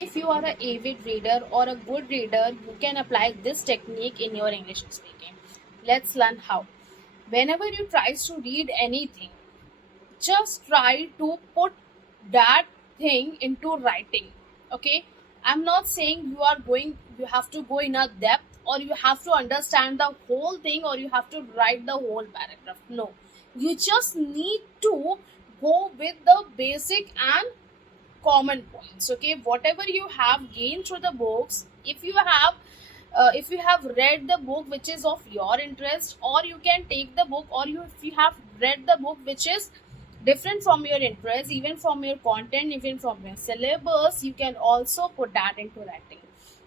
If you are an avid reader or a good reader, you can apply this technique in your English speaking. Let's learn how. Whenever you try to read anything, just try to put that thing into writing. Okay? I'm not saying you have to go in a depth or you have to understand the whole thing or you have to write the whole paragraph. No. You just need to go with the basic and common points. Okay, whatever you have gained through the books, if you have read the book which is of your interest, or you can take the book, or if you have read the book which is different from your interest, even from your content, even from your syllabus, you can also put that into writing.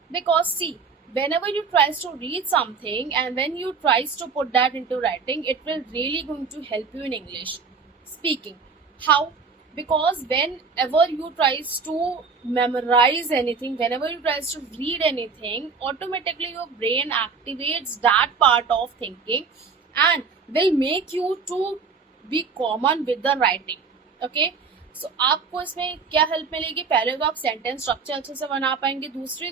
Because see, whenever you tries to read something and when you tries to put that into writing, it will really going to help you in English speaking. How? Because whenever you tries to memorize anything, whenever you tries to read anything, automatically your brain activates that part of thinking and will make you to be common with the writing. Okay, सो आपको इसमें क्या help मिलेगी? पहले तो आप sentence structure अच्छे से बना पाएंगे। दूसरी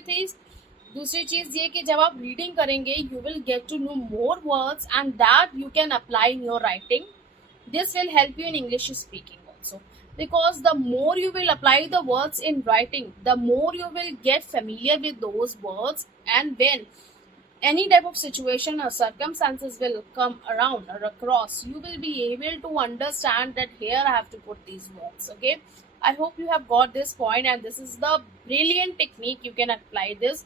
चीज ये कि जब आप रीडिंग करेंगे, you will get to know more words and that you can apply in your writing. This will help you in English speaking also, because the more you will apply the words in writing, the more you will get familiar with those words, and when any type of situation or circumstances will come around or across, you will be able to understand that here I have to put these words. Okay, I hope you have got this point, and this is the brilliant technique. You can apply this,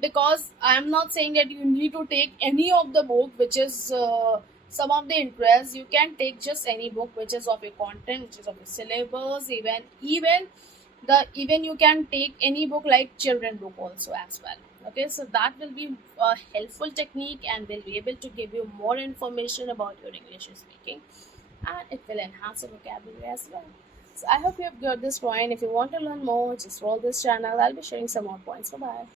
because I am not saying that you need to take any of the book which is some of the interest. You can take just any book which is of your content, which is of your syllabus. Even you can take any book like children book also as well. Okay, so that will be a helpful technique and will be able to give you more information about your English speaking, and it will enhance your vocabulary as well. So I hope you have got this point. If you want to learn more, just roll this channel. I'll be sharing some more points. Bye bye.